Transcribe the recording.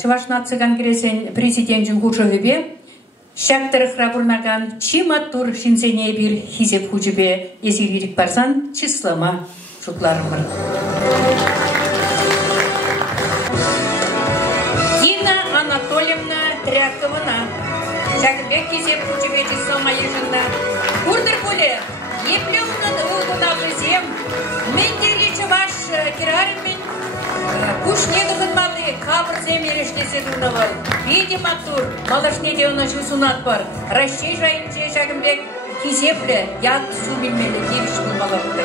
Чуваш нации конгрессен президентин хучевебе шактыр храбурнаган чиматтур шинсене бир хизеп хучебе есигирик барсан числама шутларым бар. Дина Анатольевна Тряковна шагбек хизеп хучебе числама ежында. Курдыр куле, еплюмна дылгудагы зем, мендели чуваш кирармен кушне дыхынмады кабыр земелештесе дунавал. Видимо, тур, малашне деуна шусунат бар. Расчей жайынче шагымбек хизепле, яд су билмелі, келішпін балапты.